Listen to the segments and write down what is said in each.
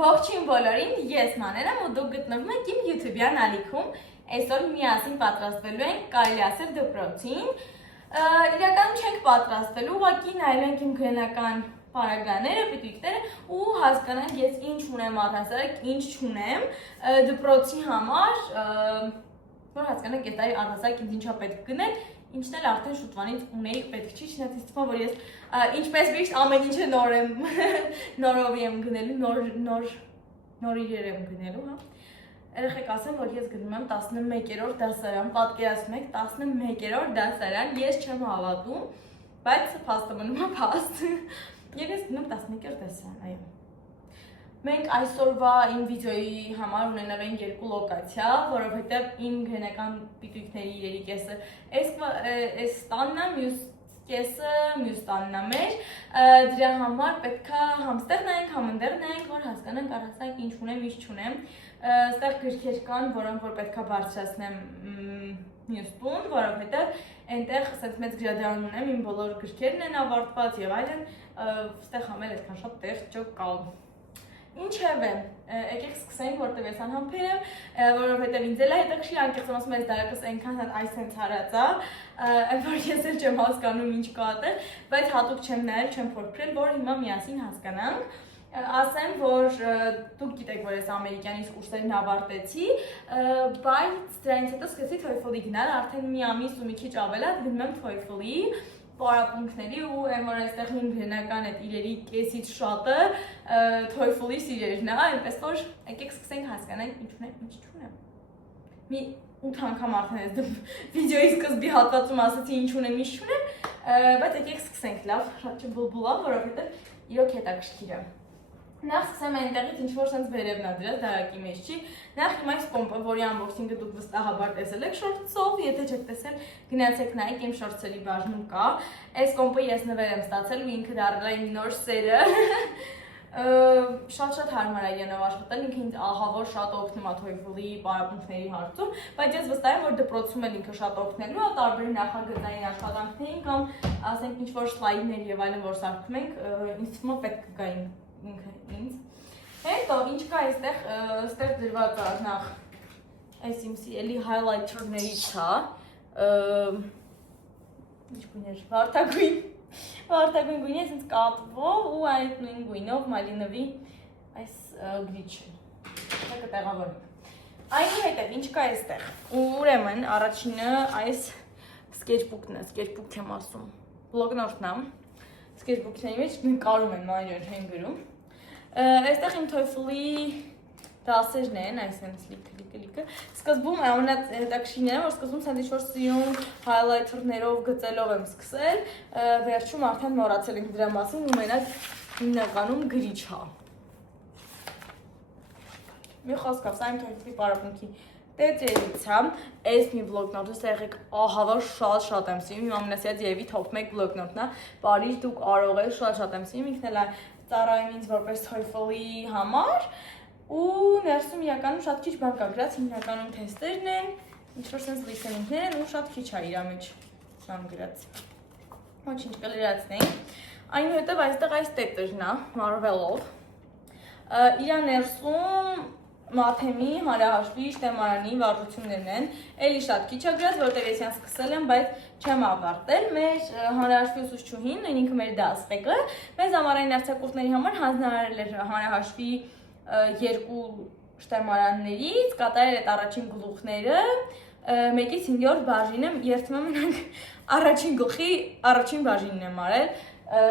Ողջույն բոլորին, ես Մանեն եմ ու դուք գտնվում եք իմ YouTube-յան ալիքում։ Այսօր միասին պատրաստվելու ենք կարելի ասել դպրոցին։ Իրականում չենք պատրաստվելու, ուղղակի նայելու ենք իմ գրենական պարագաները, պիտույքները ու հասկանանք ես ինչ ունեմ առհասարակ, ինչ չունեմ դպրոցի համար, որ հասկանանք այդ առհասարակ ինձ ինչա պետք գնել, ինչն էլ արդեն շուտվանից ունեի պետք չի, չնայած ինձ թվում որ ես ինչպես միշտ ամեն ինչը նորովի եմ գնելու, նոր իրեր եմ գնելու, հա։ Երեխեք ասեմ, որ ես գնում եմ 11-րդ դասարան, պատկերացնում եք 11-րդ դասարան, ես չեմ հավատում, բայց փաստը մնում է փաստ։ Եվ ես գնում 11-րդ դասարան, այո։ Մենք այսօրվա իմ վիդեոյի համար ունենալու ենք երկու լոկացիա, որովհետև իմ գրենական պիտույքների իրերի կեսը այս տանն է, մյուս կեսը մյուս տանն է մեր, դրա համար պետքա համ ստեղ նայենք, համ ընդեղ նայենք, որ հասկանանք առհասարակ ինչ ունեմ, ինչ չունեմ, ստեղ գրքեր կան, որոնք որ պետքա բարձրացնեմ մյուս տուն, որովհետև այնտեղ ասենց մեծ գրադարան ունեմ, իմ բոլոր գրքերն են ավարտված եւ այլն, ստեղ համել այդքան շատ տեղ չկա։ Ինչևէ, եկեք սկսենք, որտեղ ես անհամբեր եմ, որովհետև ինձ էլ է հետաքրքիր, անկեղծ ասում ես դարակս այնքան այս հարած է, այն որ ես էլ չեմ հասկանում ինչ կա այդտեղ, բայց հատուկ չեմ նայել, չեմ փորփրել, որ հիմա միասին հասկանանք։ Ասեմ, որ դուք գիտեք, որ ես ամերիկյանից կուրսերն ավարտեցի, բայց դրանից հետո սկսեցի TOEFL-ի գնալ, արդեն մի ամիս ու մի քիչ ավել է գնում եմ TOEFL-ի պարապունքների ու այն որ այստեղ իմ գրենական այդ իրերի կեսից շատը TOEFL-ի սիրերն է, այնպես որ եկեք սկսենք հասկանանք ինչ ունեմ, ինչ չունեմ։ Մի 8 անգամ արդեն ես վիդեոյի սկզբի հատվածում ասացի ինչ ունեմ, ինչ չունեմ, բայց եկեք սկսենք, լավ, շատ չբուլբուլա, որովհետև իրոք հետաքրքիր է։ Նախ սկսեմ այնտեղից ինչ որ sense վերևն է դրած դարակի մեջ չի։ Նախ իմ այս կոմպը, որի ամբողջինը դուք վստահաբար տեսել եք շորտսով, եթե չեք տեսել, գնացեք նայեք, իմ շորտսերի բաժնում կա։ Այս կոմպը ես նվեր եմ ստացել ու ինքը դառել է իմ նոր սերը։ Շատ հարմար է իրենով աշխատել, ինքը ինձ ահավոր շատ օգնում է TOEFL-ի պարապմունքների հարցում, բայց ես վստահ եմ, որ դպրոցում էլ ինքը շատ օգնելու է տարբեր նախագծային աշխատանքներին կամ ասենք ինչ որ սլայդներ եւ այլն որ սարքում ենք, ինձ թվում է պետք կգա ինքը ինձ։ Հետո ինչ կա այստեղ դրված է նախ այս իմ սիրելի highlighter-ներից է, ինչ գույներ, վարդագույն գույնի, այսինքն կատվով ու այդ նույն գույնով մալինովի այս գրիչը, դա կտեղավորենք։ Այնուհետև ինչ կա այստեղ, ուրեմն առաջինը այս sketchbook-ն է, sketchbook եմ ասում, բլոգնորդն է, sketchbook-ների մեջ նկարում են մանրեր չեն գրում։ Այստեղ իմ TOEFL-ի դասերն են, այսինքն լիքը։ Սկզբում ամենահետաքրքիրն է, որ սկզբում սենց ինչ-որ սիրուն highlighter-ներով գծելով եմ սկսել, վերջում արդեն մոռացել ենք դրա մասին ու մենակ հիմնականում գրիչ է։ Մի խոսքով, սա իմ TOEFL-ի պարապմունքի տետրերից է, այս մի բլոգնորդը սա եղեք ահավոր շատ եմ սիրում, իմ ամենասիրած երևի top 1 բլոգնորդն է, բարի դուք կարող եք շատ եմ սիրում, ինքն էլ է ծառայում ինձ որպես TOEFL-ի համար ու ներսում իրականում շատ քիչ բան կա գրած, հիմնականում թեստերն են, ինչ-որ sense listening-ներ են ու շատ քիչ է իր մեջ բան գրած։ Ոչինչ կլրացնենք։ Այնուհետև այստեղ այս տետրն է, Marvel-ով։ Իր ներսում մաթեմի, հանրահաշվի, շտեմարանի վարժություններն են, էլի շատ քիչ է գրած, որտեղ ես յան սկսել եմ, բայց չեմ ավարտել, մեր հանրահաշվի ուսուցչուհին, ինքը մեր դասղեկը, մեզ ամառային արձակուրդների համար հանձնարարել էր հանրահաշվի երկու շտեմարաններից, կատարել այդ առաջին գլուխները, 1-ից 5-րդ բաժինը, երդվում եմ մենակ առաջին գլխի առաջին բաժինն եմ արել,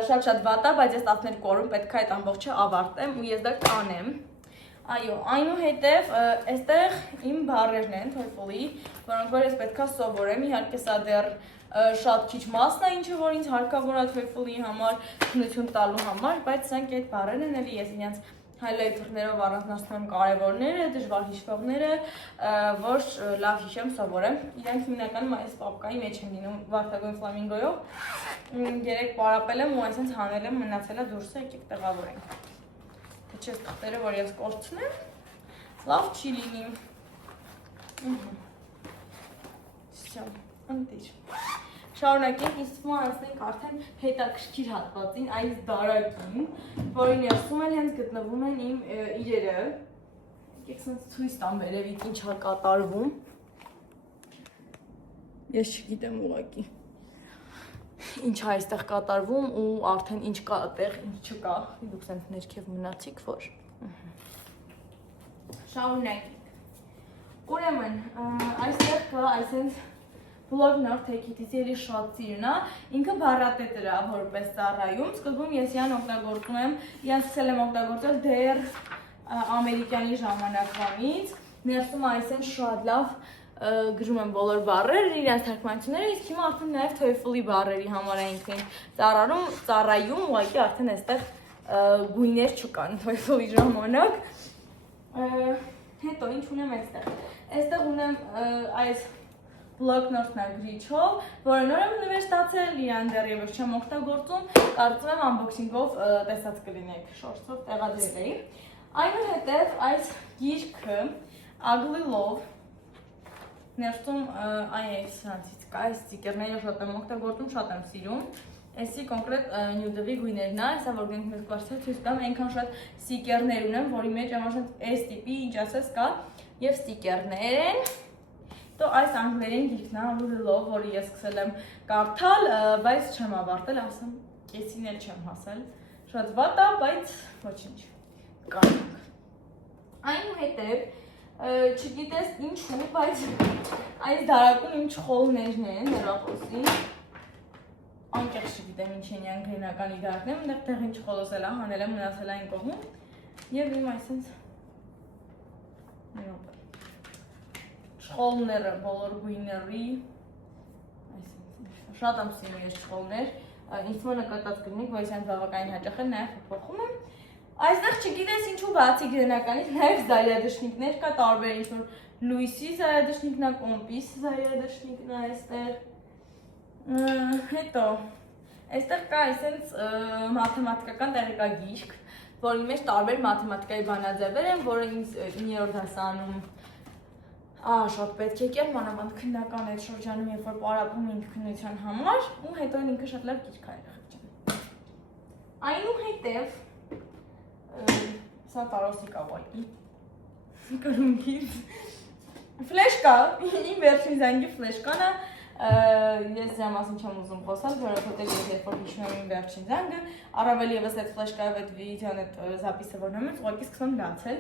շատ վատ է, բայց ես 12 օրում պետք է այդ ամբողջը ավարտեմ ու ես դա կանեմ։ Այո, այնուհետև այստեղ իմ բառերն են TOEFL-ի, որոնք որ ես պետքա սովորեմ, իհարկե սա դեռ շատ քիչ մասն է, ինչը որ ինձ հարկավոր է TOEFL-ի համար, քննություն տալու համար, բայց սրանք այդ բառերն են, էլի ես իրենց highlighter-ներով առանձնացնում եմ կարևորները, դժվար հիշվողները, որ լավ հիշեմ, սովորեմ։ Իրանք հիմնականում այս պապկայի մեջ են լինում վարդագույն ֆլամինգոյով։ Երեք պարապել եմ ու այսպես հանել եմ, մնացել է դուրսը, եկեք տեղավորենք։ Թե չես թղթերը, որ ես կորցնեմ, լավ չի լինի։ Всё, ընտիր։ Շարունակենք, ինձ թվում է անցնենք արդեն հետաքրքիր հատվածին, այս դարակին, որի ներսում էլ հենց գտնվում են իմ իրերը։ Եկեք սենց ցույց տամ վերևից ինչ է կատարվում։ Ես չգիտեմ ուղղակի ինչ է այստեղ կատարվում ու արդեն ինչ կա այդտեղ, ինչ չկա։ Դուք սենց ներքև մնացիք, որ շարունակենք։ Ուրեմն, այստեղ կա այսենց Blog նոր թեքիթից ելի շատ ծիրն է, ինքը բառատետ է որպես ծառայում, սկզբում ես իրան օգտագործում եմ, իրան սկսել եմ օգտագործել դեռ ամերիկյանի ժամանակվանից, ներսում այսեն շատ լավ գրում եմ բոլոր բառեր, իրենց թարգմանությունները, իսկ հիմա արդեն նաև TOEFL-ի բառերի համար է ինքն ծառայում, ուղղակի արդեն այստեղ գույներ չկան TOEFL-ի ժամանակ։ Հետո ինչ ունեմ այստեղ։ Այստեղ ունեմ այս բլոկնոթնագրիչով, որը նոր եմ նվեր ստացել, իրան դեռևս չեմ օգտագործում, կարծում եմ unboxing-ով տեսած կլինեք, շորտով տեղադրել էի։ Այնուհետև այս գիրքը Ugly Love ներսում այս սրանցից կա, այս ստիկերները շատ եմ օգտագործում, շատ եմ սիրում։ Այսի կոնկրետ նյուդովի գույներն է, սա որ գնք մեզ կվարցել ցույց տամ, այնքան շատ ստիկերներ ունեմ, որի մեջ ամաշատ այս տիպի, ինչ ասես կա, եւ ստիկերներ են։ Դո այս անգլերեն գիրքն է, Ugly Love, որը ես սկսել եմ կարդալ, բայց չեմ ավարտել, ասեմ, կեսին էլ չեմ հասել։ Շատ վատ է, բայց ոչինչ։ Կանանք։ Այնուհետև, չգիտես ինչու, բայց այս դարակում իմ չխոլներն են, հեռախոսի։ Անկեղծ չգիտեմ ինչ են անգլերենականի դարակներում, այնտեղ տեղին չխոլոսել է, հանել եմ մնացել այն կողմում։ Եվ իմ այսենց չխոլները, բոլոր գույների, շատ եմ սիրում ես չխոլներ, ինձ մո նկատած կլինեք, որ ես բավականին հաճախ եմ, նաև փոխում եմ։ Այստեղ չգիտես ինչու բացի գրենականից, նաև զայրադշնիկներ կա, տարբեր ինչ-որ լույսի զայրադշնիկն է, կոմպիս զայրադշնիկն է այստեղ։ Հետո, այստեղ կա այսենց մաթեմատիկական տեղեկագիրք, որի մեջ տարբեր մաթեմատիկայի բանաձևեր են, որը ինձ 9-րդ դասարանում շատ պետք է կեր, մանավանդ քննական այդ շրջանում, երբ որ պարապում էինք քննության համար, ու հետո ինքը շատ լավ գիրք է երեխեքին։ Այնուհետև, սա տարոսիկ ավակի, կրունքից, ֆլեշկա, իմ վերջին զանգի ֆլեշկանը, ես դրա մասին չեմ ուզում խոսալ, որովհետև ես երբ որ հիշում եմ իմ վերջին զանգը, առավել ևս այդ ֆլեշկայով այդ վիդեոն այդ զապիսը որ նայում եմ, ուղղակի սկսում լացել։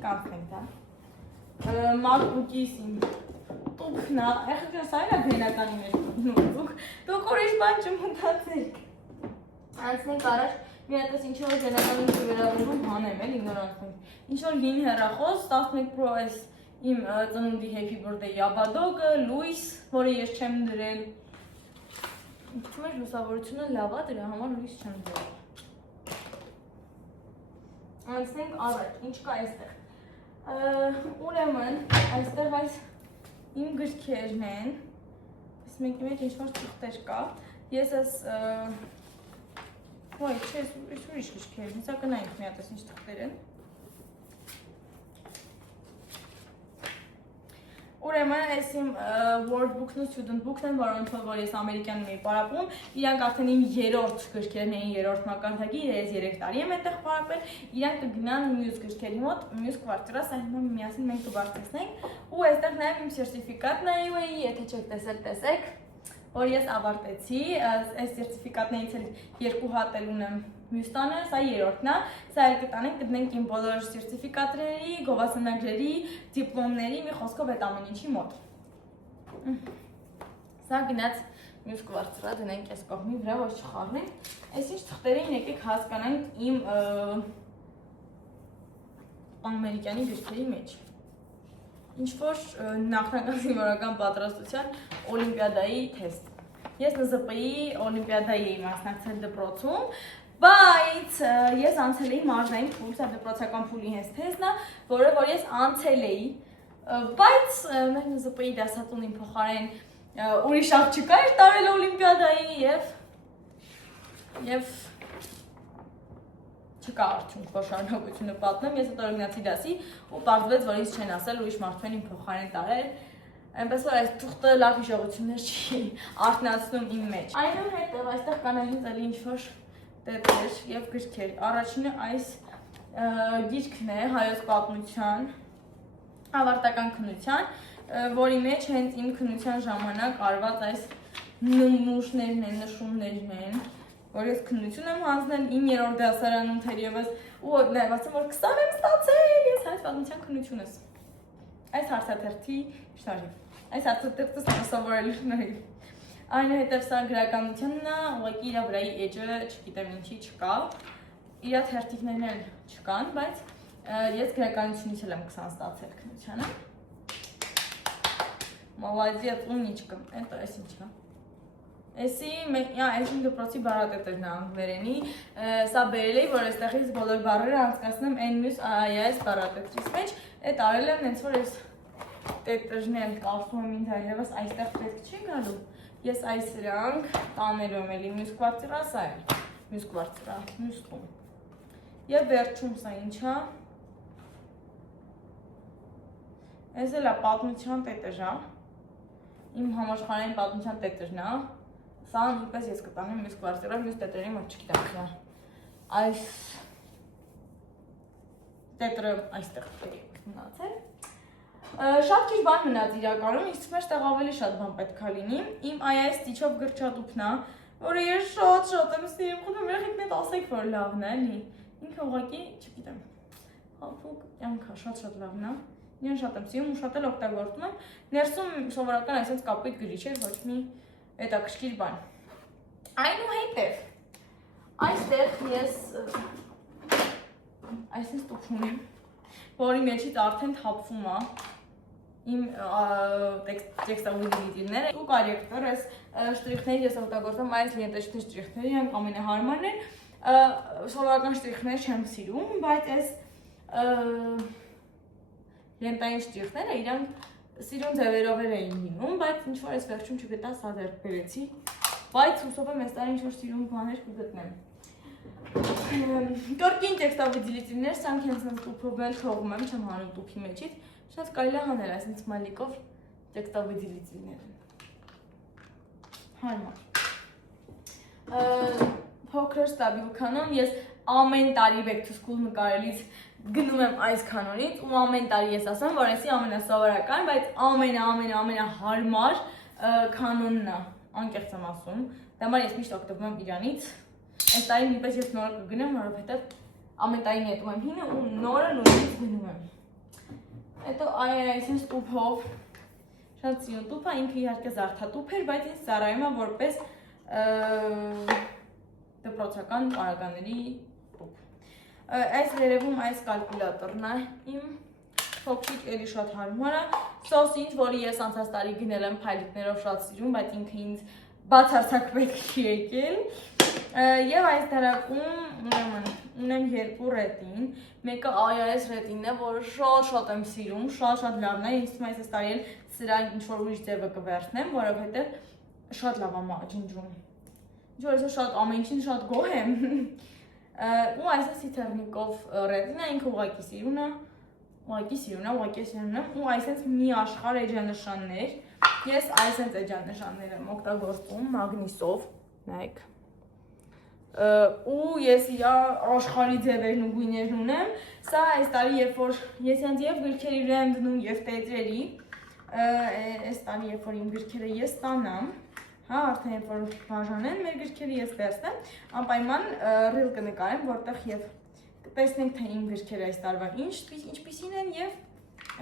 Կանցնենք դա։ MacBook-իս իմ տուփն է, եղեք սա էլ է գրենականի մեր նոթբուք, դուք ուրիշ բան չմտածեք։ Անցնենք առաջ, մի հատես ինչ-որ գրենականի վերաբերում հանեմ էլ, ինգոր անցնենք։ Ինչ-որ հին հեռախոս, 11 Pro S իմ ծնունդի Happy Birthday աբադոգը, լույս, որը ես չեմ դրել։ Ինչու՞ մեր լուսավորությունը լավ է, դրա համար լույս չեմ դրել։ Անցնենք առաջ, ինչ կա այստեղ։ Ուրեմն, այստեղ այս իմ գրքերն են, այս մեկի մեջ ինչ-որ թղթեր կա, ես այս, ոյ, չէ, այս ուրիշ գրքերն, հեսա կնայինք մի հատ այս ինչ թղթեր են։ Ուրեմն, այս իմ Wordbook-ն ու Student-book-ն են, որոնցով որ ես ամերիկյանում էի պարապում, իրանք արդեն իմ երրորդ գրքերն էին, երրորդ մակարդակի, ես 3 տարի եմ այդտեղ պարապել, իրանք կգնան մյուս գրքերի մոտ, մյուս կվարտիրա, սա հիմա միասին մենք կբարձրացնենք, ու այստեղ նաև իմ սերտիֆիկատն է UAE, եթե չեք տեսել, տեսեք, որ ես ավարտեցի, այս սերտիֆիկատներից էլ 2 հատ էլ ունեմ մյուս տանը, սա երրորդն է, սա էլ կտնենք իմ բոլոր սերտիֆիկատների, գովասանագրերի, դիպլոմների, մի խոսքով այդ ամեն ինչի մոտ։ Սա գնաց մյուս կվարձրա դնենք այս կողմի վրա, որ չխառնենք։ Այս ինչ թղթերին եկեք հասկանանք իմ ամերիկյանի գրքերի մեջ։ Ինչ-որ նախնական զինվորական պատրաստության օլիմպիադայի թեստ։ Ես ՆԶՊ-ի օլիմպիադայի էի մասնակցել դպրոցում, բայց ես անցել էի մարզային փուլ, սա դպրոցական փուլի հենց թեստն է, որը որ ես անցել էի, բայց մեր ՆԶՊ-ի դասատուն իմ փոխարեն ուրիշ աղջիկ էր տարել օլիմպիադայի եւ չկա արդյունք, որ շարունակությունը պատմեմ, ես այդ օրինացի դասի ու պարզվեց, որ ինձ չեն ասել ուրիշ մարդու են իմ փոխարեն տարել, այնպես որ այս թուղթը լավ հիշողություններ չի արթնացնում իմ մեջ։ Այնուհետև այստեղ կան հենց էլի ինչ-որ տետեր եւ գրքեր։ Առաջինը այս գիրքն է հայոց պատմության ավարտական քննության, որի մեջ հենց իմ քննության ժամանակ արված այս նմուշներն են, նշումներն են, որ ես քննություն եմ հանձնել իմ 3-րդ դասարանում թերևս ու նայված եմ որ 20 եմ ստացել ես հայոց պատմության քննությունս։ Այս հարցաթերթի շնորհիվ։ Այս հարցաթերթը սովորելու շնորհիվ։ Այնուհետև սա գրականությունն է, ուղղակի իր վրայի էջը, չգիտեմ ինչի չկա։ Իր թերթիկներն էլ չկան, բայց ես գրականությունից եմ 20 ստացել քննությանը։ Молодец, умничка։ Это այս ինչա։ Այսին դպրոցի բարատետերն է անգլերենի, սա բերել էի, որ այստեղից բոլոր բառերը անցկացնեմ այն մյուս այս բարատետրից մեջ, այդ արել եմ նենց որ այս տետերն էլ կարծում եմ ինձ այլևս այստեղ պետք չի գալու, ես այս սրանք տանելու եմ էլի մյուս կվարտիրա, սա է, մյուս կվարտիրա, մյուս տուն, և վերջում սա ինչա, այս էլ է պատմության տետերա, իմ համաշխարհային պատմության տետերն է, սա նույնպես ես կտանեմ մյուս կվարտիրա, մյուս տետերի մոտ չգիտեմ սա, այս տետրը այստեղ մնացել, շատ քիչ բան մնաց իրականում, իսկ մեջտեղ ավելի շատ բան պետք է լինի, իմ այս ստիչով գրչատուփն է, որը ես շատ եմ սիրում, խնդրում երեխեքն հետ ասեք, որ լավն է, էլի, ինքը ուղղակի, չգիտեմ, հապուկ կյանք է, շատ լավն է, իրեն շատ եմ սիրում ու շատ էլ օգտագործում եմ, ներսում սովորական այսպես կապույտ գրիչ էր, ոչ մի հետաքրքիր բան։ Այնուհետև, այստեղ ես այսպես տուփ ունեմ, որի մեջից արդեն թափվում է իմ տեքստավիդիտիվները ու կարեկտոր այս շտրիխները ես օգտագործում այս լենտեչների շտրիխները իրանք ամենահարմարն են, սովորական շտրիխներ չեմ սիրում, բայց այս լենտային շտրիխները իրանք սիրուն ձևերով էին լինում, բայց ինչ-որ ես վերջում չգտա, սա ձեռք բերեցի, բայց հուսով եմ այս տարի ինչ-որ սիրուն բաներ կգտնեմ։ Կրկին տեքստավիդիտիվներ, սրանք հենց տուփով էլ թողում եմ, չեմ հանում տուփի մեջից, շատ կարելի է հանել այս մալիկով տեքստավիդիտիվները։ Հարմար։ Փոքր ստաբիլ կանոն, ես ամեն տարի back to school նկարելից գնում եմ այս կանոնից ու ամեն տարի ես ասեմ, որ այսի ամենասովորական, բայց ամենահարմար կանոնն է, անկեղծ եմ ասում, դա համար ես միշտ օգտվում եմ իրանից, այս տարի նույնպես ես նորը կգնեմ, որովհետև ամեն տարի նետում եմ հինը ու նորը նույնպես գնում եմ։ Հետո այսպես տուփով, շատ սիրուն տուփ է, ինքը իհարկե զարդատուփ էր, բայց ես ծառայում եմ որպես դպրոցական պարագաների տուփ։ Այս վերևում այս կալկուլատորն է իմ փոքրիկ էլի շատ հարմար է, սոս ինձ, որի ես անցած տարի գնել եմ փայլիկներով շատ սիրում, բայց ինքը ինձ բացարձակ պետք չի եկել։ Եվ այս դարակում ունեմ երկու ռետին, մեկը IIS ռետինն է, որը շատ եմ սիրում, շատ լավն է, ինձ թվում է այս տարի էլ սրա ինչ-որ ուրիշ ձևը կվերցնեմ, որովհետև շատ լավ է ջնջում։ Ինչ-որ ես շատ ամեն ինչին շատ գոհ եմ։ Ու այս է Սիթեռնիկով ռետինը, ինքը ուղղակի սիրուն է, ու այսպես մի աշխարհ էջանշաններ, ես այսպես էջանշաններ եմ օգտագործում մագնիսով, նայեք։ Ու ես իր աշխարհի ձևերն ու գույներն ունեմ, սա այս տարի երբ որ ես ինձ եւ գրքերի վրա եմ դնում եւ տետրերի, այս տարի երբ որ իմ գրքերը ես ստանամ, հա, արդեն երբ որ բաժանեն մեր գրքերը ես վերցնեմ, անպայման ռիլ կնկարեմ, որտեղ եւ կտեսնենք թե իմ գրքերը այս տարվա ինչպիսին են եւ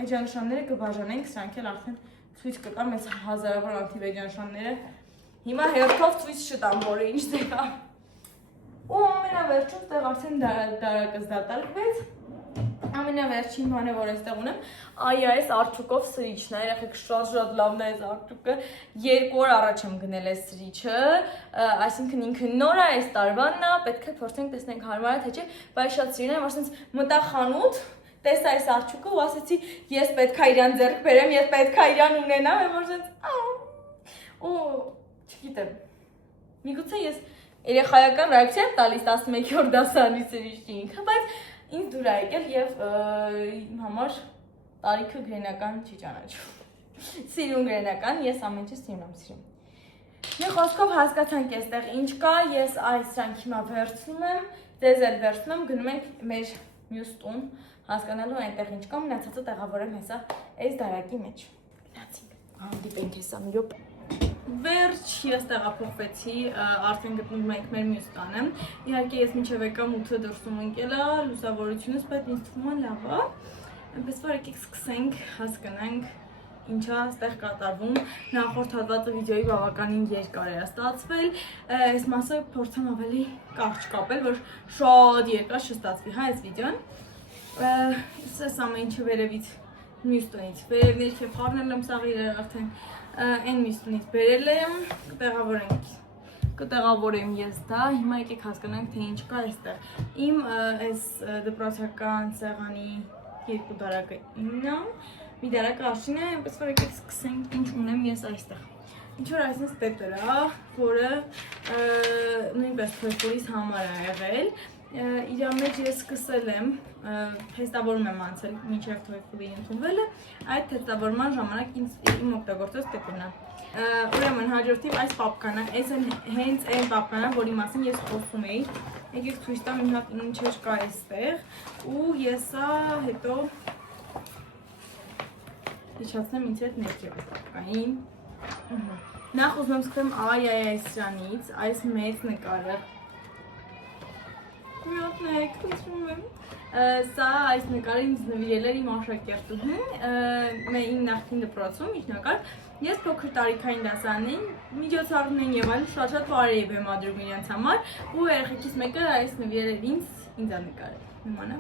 էջանշանները կբաժանենք, սրանք էլ արդեն ցույց կտամ այս հազարավոր ակտիվ էջանշանները։ Հիմա հերթով ցույց չտամ, որը ինչ դեպա։ Ու ամենավերջում ստեղ արդեն դարակս դատարկվեց, ամենավերջին բանը, որ այստեղ ունեմ, IIS արդյունքով սրիչն է, երեխեք շատ լավն է այս արդյունքը, 2 օր առաջ եմ գնել այս սրիչը, այսինքն ինքը նոր է, այս տարվանն է, պետք է փորձենք տեսնենք հարմար է թե չէ, բայց շատ սիրուն եմ, որ ասենց մտա խանութ, տեսա այս արդյունքը ու ասեցի, ես պետք է իրան ձեռք բերեմ, ես պետք է իրան ունենամ, եմ որ ասենց, ու չգիտեմ, միգուցե ես երեխայական ռեակցիա եմ տալիս 11-րդ դասարանի սրիչի ինքը, բայց ինձ դուր է եկել եւ իմ համար տարիքը գրենական չի ճանաչում։ Սիրուն գրենական, ես ամեն ինչ սիրուն եմ սիրում։ Մի խոսքով հասկացանք այստեղ ինչ կա, ես այս սրանք հիմա վերցնում եմ, ձեզ էլ վերցնում եմ, գնում ենք մեր մյուս տուն, հասկանալու այնտեղ ինչ կա, մնացածը տեղավորեմ հեսա այս դարակի մեջ։ Գնացինք, հանդիպենք հեսա մի րոպե։ Վերջ ես տեղափոխվեցի, արդեն գտնվում ենք մեր մյուս տանը։ Իհարկե ես մինչև եկամ 8-ը դուրսում ընկել է, լուսավորությունս, բայց ինձ թվում է լավ է։ Այնպես որ եկեք սկսենք, հասկանանք ինչա այստեղ կատարվում։ Նախորդ հատվածը վիդեոյի բավականին երկար է ստացվել, այս մասը փորձեմ ավելի կարճ կապել, որ շատ երկար չստացվի, հա, այս վիդեոն։ Այս ամեն ինչը վերևից մյուս տնից վերև ներքև խառնել եմ սաղ իրար արդեն այն մյուս տնից բերել եմ, կտեղավորեմ ես դա, հիմա եկեք հասկանանք, թե ինչ կա այստեղ։ Իմ այս դպրոցական սեղանի երկու դարակը իմն է, մի դարակը Արշին է, այնպես որ եկեք սկսենք ինչ ունեմ ես այստեղ։ Ինչ-որ այսպես տետր է, որը նույնպես թոյֆուլիս համար է եղել, իրա մեջ ես սկսել եմ, թեստավորում եմ անցել մինչև թոյֆուլի ընդունվելը, այդ թեստավորման ժամանակ իմ օգտագործած տետրն է։ Ուրեմն հաջորդիվ այս պապկանը, այս հենց այն պապկանը, որի մասին ես խոսում էի, եկեք ցույց տամ մի հատ ինչ կա այստեղ, ու ես սա հետո իջացնեմ ինձ հետ ներքև պապկային։ Նախ ուզում եմ սկսեմ այս սրանից, այս մեծ նկարը։ Մի օգնեք, խնդրում եմ։ Սա այս նկարը ինձ նվիրել էր իմ աշակերտուհին, իմ նախկին դպրոցում, միջնակարգ։ Ես փոքր տարիքային դասարանին, միջոցառումներին եւ այլն շատ բարի եմ բեմադրում իրենց համար, ու երեխեքից մեկը այս նվիրել էր ինձ նկարը։ Նման է։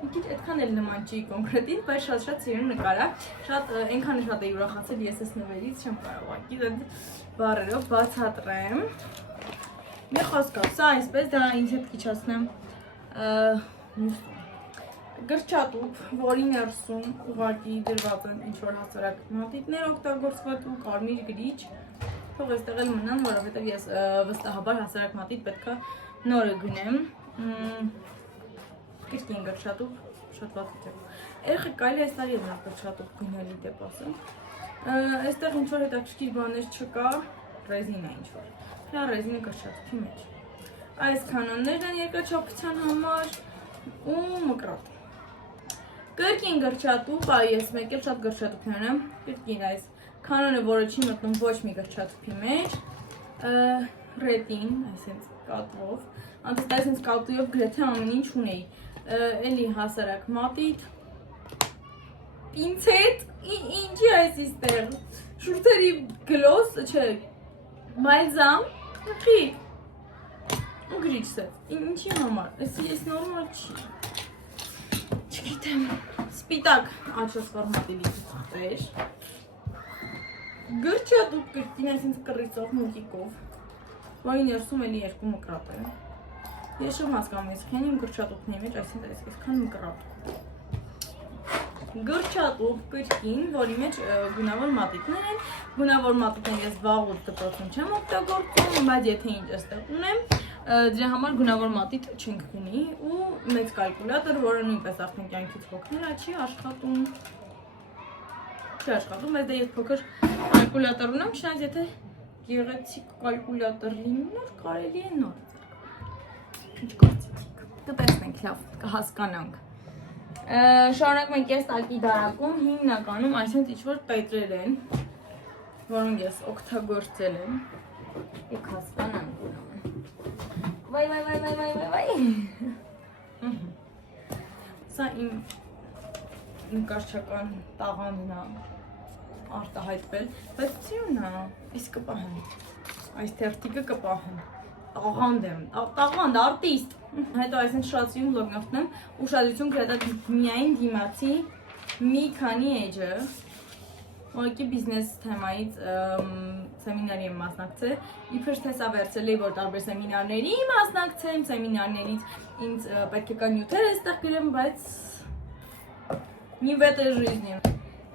Մի քիչ այդքան էլ նման չի կոնկրետին, բայց շատ սիրուն նկար է։ Շատ այնքան շատ էի ուրախացել ես այս նվերից, չեմ կարող ուղղակի բառերով բացատրեմ։ Մի խոսքով, սա այսպես դա ինձ հետ կիչացնեմ գրչատուփ, որի ներսում ուղղակի դրված են ինչ-որ հասարակ մատիտներ օգտագործված ու կարմիր գրիչ։ Թող այստեղ էլ մնան, որովհետև ես վստահաբար հասարակ մատիտ պետքա նորը գնեմ։ Կրկին գրչատուփ, շատ վատ է։ Երեխեք կարելի է այս տարի նա գրչատուփ գնալի դեպ ասեմ։ Այստեղ ինչ-որ հետաքրքիր բաներ չկա, ռեզինա ինչ-որ։ Դա ռեզինը գրչատուփի մեջ։ Այս կանոններն են երկրաչափության համար ու մկրատ։ Կրկին գրչատուփ, ես մեկ էլ շատ գրչատուփներ եմ, կրկին այս կանոնը, որը չի մտնում ոչ մի գրչատուփի մեջ, ռետին, այսինքն կատվով, անցած այսինքն կատվով գրեթե ամեն ինչ ունեի, էլի հասարակ մատիտ, պինցետ, ինչի այս իստեղ, շուրթերի գլոս, չէ, բալզամ, խիտ, ու գրիչ սև, ինչի համար, ես նորմալ չի, չգիտեմ, սպիտակ աչոս վարմատիլի ծուղտեր, գրչատուփ կրկին այսինքն կռիծող մուտիկով, որի ներսում էլի երկու մկրատ է, ես շում հասկանում ես քանի իմ գրչատուփների մեջ այսինքն այսքան մկրատ, գրչատուփ կրկին, որի մեջ գունավոր մատիտներ են, գունավոր մատիտներ ես վաղուց դպրոցում չեմ օգտագործում, բայց եթե ինչ այստեղ ունեմ, դրա համար գունավոր մատիտ չենք գնի ու մեծ կալկուլատոր, որը նույնպես արդեն կյանքից հոգնել է, չի աշխատում, բայց դա ես փոքր կալկուլատոր ունեմ, չնայած եթե գեղեցիկ կալկուլատոր լինի, կարելի է նոր ինչ կարծիք, կտեսնենք լավ, կհասկանանք։ Շարունակում ենք ես տակի դարակում հիմնականում այսինքն ինչ-որ տետրեր են, որոնք ես օգտագործել եմ, եք հասկանանք ուրեմն։ Վայ։ Սա իմ նկարչական տաղանդն է արտահայտվել, բայց սիրուն է, այս կպահեմ, այս թերթիկը կպահեմ, տաղանդ եմ, տաղանդ, արտիստ, հետո այսինքն շատ սիրուն լոգնովն եմ, ուշադրություն գրետա միայն դիմացի մի քանի էջը, ուղղակի բիզնես թեմայից սեմինարի եմ մասնակցել, իբր թե սա վերցել էի, որ տարբեր սեմինարների մասնակցեմ, սեմինարներից ինձ պետք է կա նյութեր այստեղ գրեմ, բայց մի վետ է ժիզնի։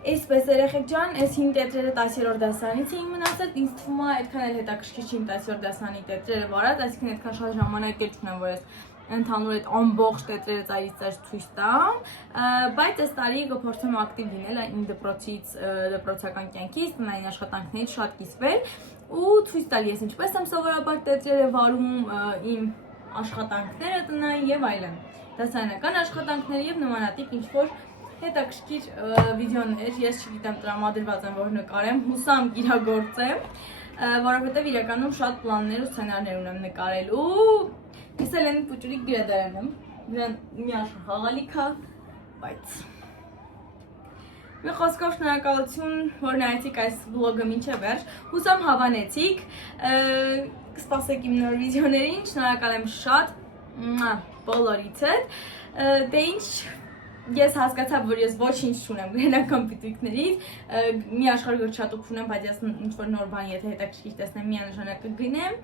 Այսպես երեխեք ջան, այս հին տետրերը 10-րդ դասարանից էին մնացել, ինձ թվում է այդքան էլ հետաքրքիր չի իմ 10-րդ դասարանի տետրերը վարած, այսինքն այդքան շատ ժամանակ էլ չունեմ, որ ես ընդհանուր այդ ամբողջ տետրերը ծայրից ծայր ցույց տամ, բայց այս տարի կփորձեմ ակտիվ լինել իմ դպրոցից, դպրոցական կյանքից, տնային աշխատանքներից շատ կիսվել ու ցույց տալ ես ինչպես եմ սովորաբար տետրերը վարում, իմ աշխատանքները տնային եւ այլն։ Դասարանական աշխատանքները եւ նմանատիպ ինչ-որ հետաքրքիր վիդեոներ, ես չգիտեմ տրամադրված եմ որ նկարեմ, հուսամ իրագործեմ, որովհետեւ իրականում շատ պլաններ ու սցենարներ ունեմ նկարելու։ Ես էլ պուճուրիկ գրադարան եմ, դրան մի աշխարհ խաղալիք է, բայց մի խոսքով շնորհակալություն, որ նայեցիք այս վլոգը մինչև վերջ, հուսամ հավանեցիք, կսպասեք իմ նոր վիդեոներին, շնորհակալ եմ շատ, բոլորիցդ, դե ինչ, ես հասկացա, որ ես ոչինչ չունեմ գրենական պիտույքներից, մի աշխարհ գրչատուփ ունեմ, բայց ես ինչ-որ նոր բան եթե հետաքրքիր տեսնեմ, միանշանակ կգնեմ,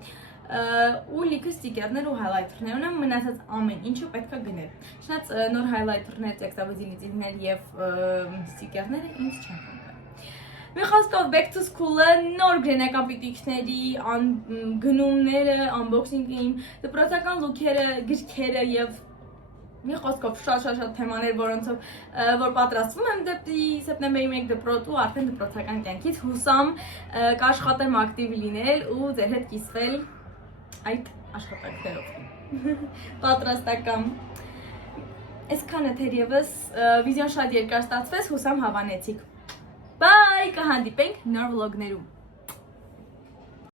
ու լիքը ստիկերներ ու հայլայթերներ ունեմ, մնացած ամեն ինչը պետք է գնել։ Չնայած նոր հայլայթերներ, տեքստավիզիլիտիվներ եւ ստիկերները ինձ չեն կանգնել։ Մի խոսքով back to school-ը նոր գրենական պիտույքների գնումները, unboxing-ը, դպրոցական լուքերը, գրքերը եւ մի խոսքով շատ թեմաներ, որոնցով որ պատրաստվում եմ դեպի սեպտեմբերի 1 դպրոց ու արդեն դպրոցական կյանքից հուսամ կաշխատեմ ակտիվ լինել ու ձեր հետ կիսվել այդ աշխատանքներով։ Պատրաստական։ Այսքանը թերևս վիդեոն շատ երկար ստացվեց, հուսամ հավանեցիք։ Բայ, կհանդիպենք նոր վլոգներում։